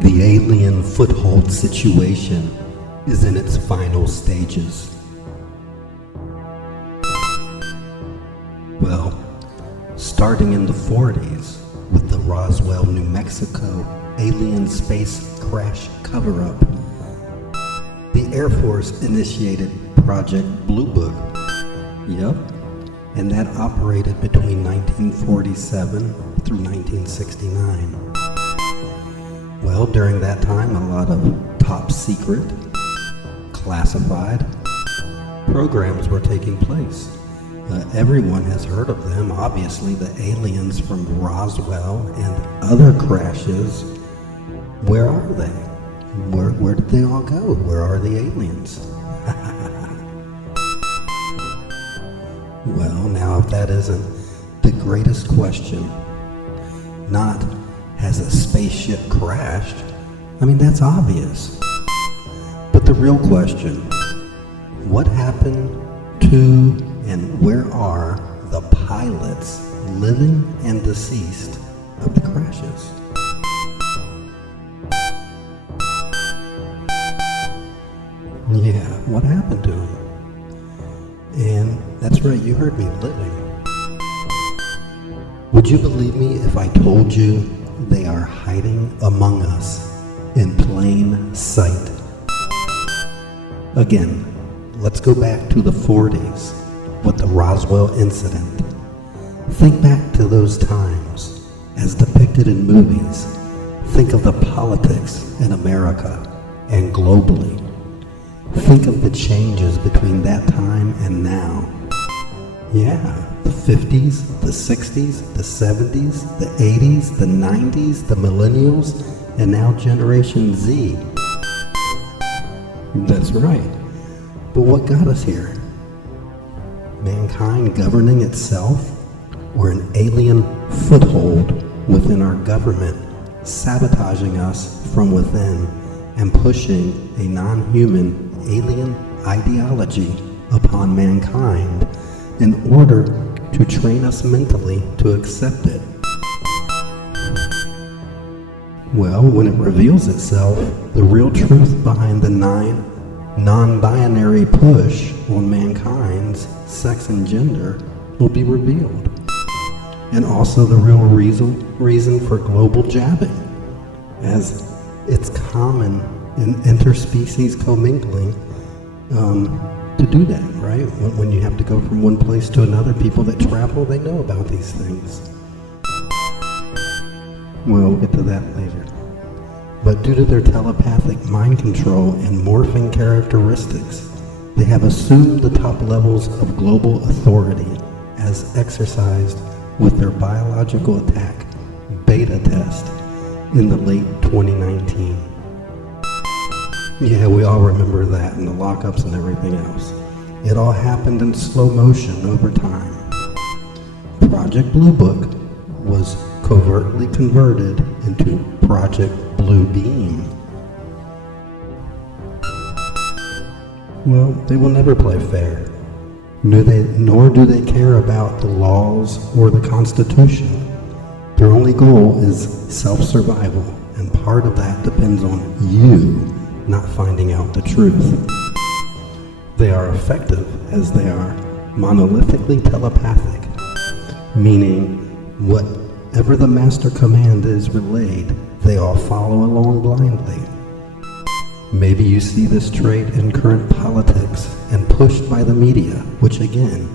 The alien foothold situation is in its final stages. Well, starting in the 40s with the Roswell, New Mexico alien space crash cover-up, the Air Force initiated Project Blue Book. Yep. And that operated between 1947 through 1969. Well, during that time, a lot of top secret, classified programs were taking place. Everyone has heard of them. Obviously, the aliens from Roswell and other crashes. Where are they? Where did they all go? Where are the aliens? Well, now if that isn't the greatest question, not has a spaceship crashed? I mean, that's obvious. But the real question, what happened to and where are the pilots, living and deceased, of the crashes? Yeah, what happened to them? And that's right, you heard me, living. Would you believe me if I told you they are hiding among us in plain sight? Again, let's go back to the 40s with the Roswell incident. Think back to those times as depicted in movies. Think of the politics in America and globally. Think of the changes between that time and now. Yeah, the 50s, the 60s, the 70s, the 80s, the 90s, the millennials, and now Generation Z. That's right. But what got us here? Mankind governing itself, or an alien foothold within our government, sabotaging us from within and pushing a non-human alien ideology upon mankind in order to train us mentally to accept it? Well, when it reveals itself, the real truth behind the non-binary push on mankind's sex and gender will be revealed. And also the real reason for global jabbing, as it's common in interspecies commingling to do that, right? When you have to go from one place to another, people that travel, they know about these things. We'll get to that later. But due to their telepathic mind control and morphing characteristics, they have assumed the top levels of global authority as exercised with their biological attack beta test in the late 2019. Yeah, we all remember that, and the lockups and everything else. It all happened in slow motion over time. Project Blue Book was covertly converted into Project Blue Beam. Well, they will never play fair, nor do they care about the laws or the Constitution. Their only goal is self-survival, and part of that depends on you not finding out the truth. They are effective as they are monolithically telepathic, meaning whatever the master command is relayed, they all follow along blindly. Maybe you see this trait in current politics and pushed by the media, which again,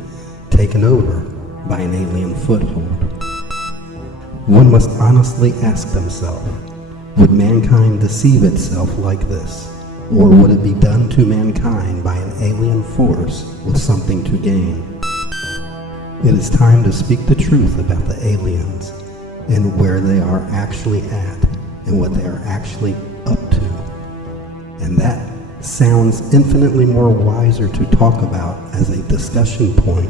taken over by an alien foothold. One must honestly ask themselves, would mankind deceive itself like this? Or would it be done to mankind by an alien force with something to gain? It is time to speak the truth about the aliens and where they are actually at and what they are actually up to. And that sounds infinitely more wiser to talk about as a discussion point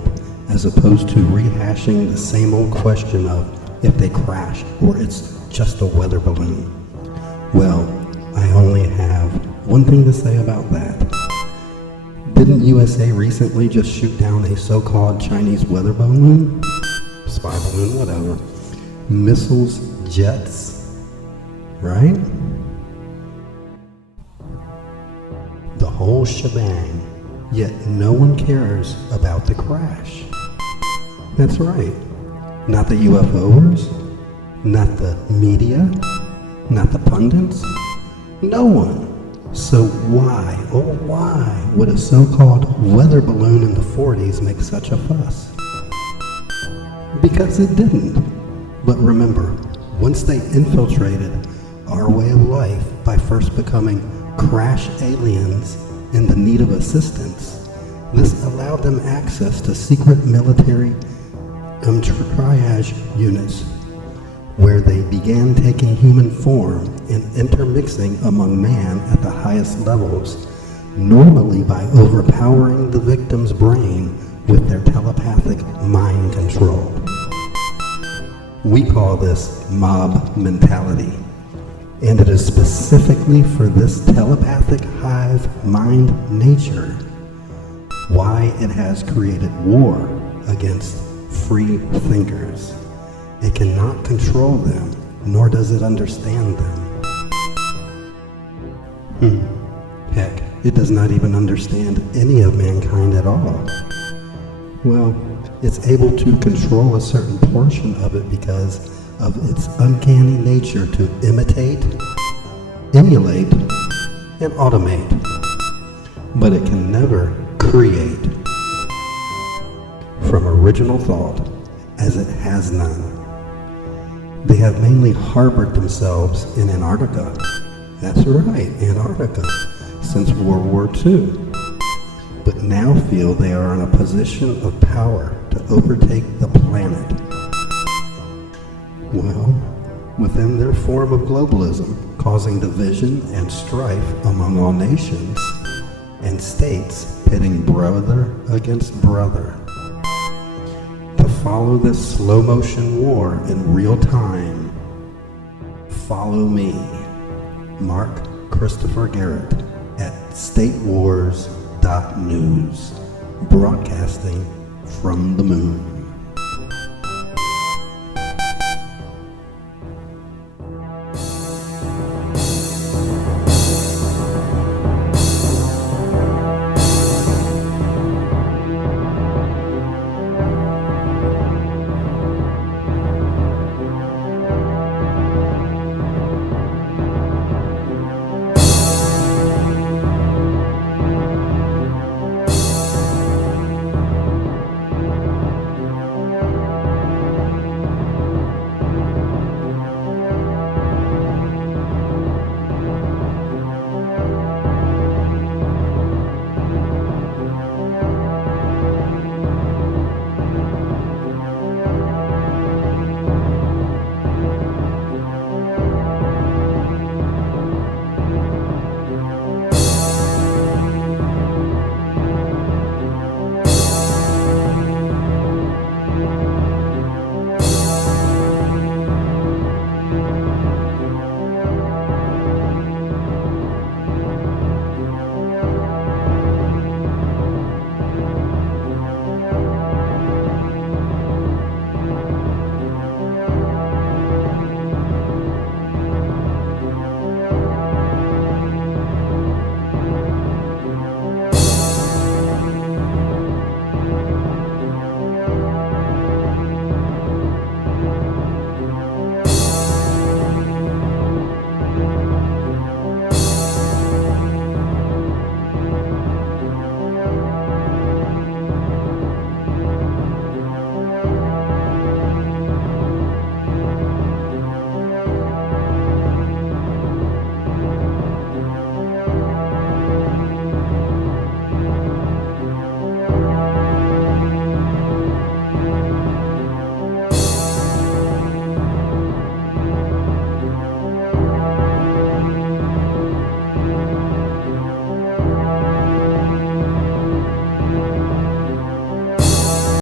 as opposed to rehashing the same old question of if they crash or it's just a weather balloon. Well, I only have one thing to say about that. Didn't USA recently just shoot down a so-called Chinese weather balloon? Spy balloon, whatever. Missiles, jets, right? shebang, yet no one cares about the crash. That's right. Not the UFOers, not the media, not the pundits, no one. So why, oh why, would a so-called weather balloon in the 40s make such a fuss? Because it didn't. But remember, once they infiltrated our way of life by first becoming crash aliens in the need of assistance, this allowed them access to secret military triage units, where they began taking human form and intermixing among man at the highest levels, normally by overpowering the victim's brain with their telepathic mind control. We call this mob mentality, and it is specifically for this telepathic hive mind nature why it has created war against free thinkers. It cannot control them, nor does it understand them. Heck, it does not even understand any of mankind at all. Well, it's able to control a certain portion of it because of its uncanny nature to imitate, emulate, and automate. But it can never create from original thought, as it has none. They have mainly harbored themselves in Antarctica. That's right, Antarctica, since World War II. But now feel they are in a position of power to overtake the planet. Well, within their form of globalism, causing division and strife among all nations, and states pitting brother against brother. To follow this slow motion war in real time, follow me, Mark Christopher Garrett, at statewars.news, broadcasting from the moon.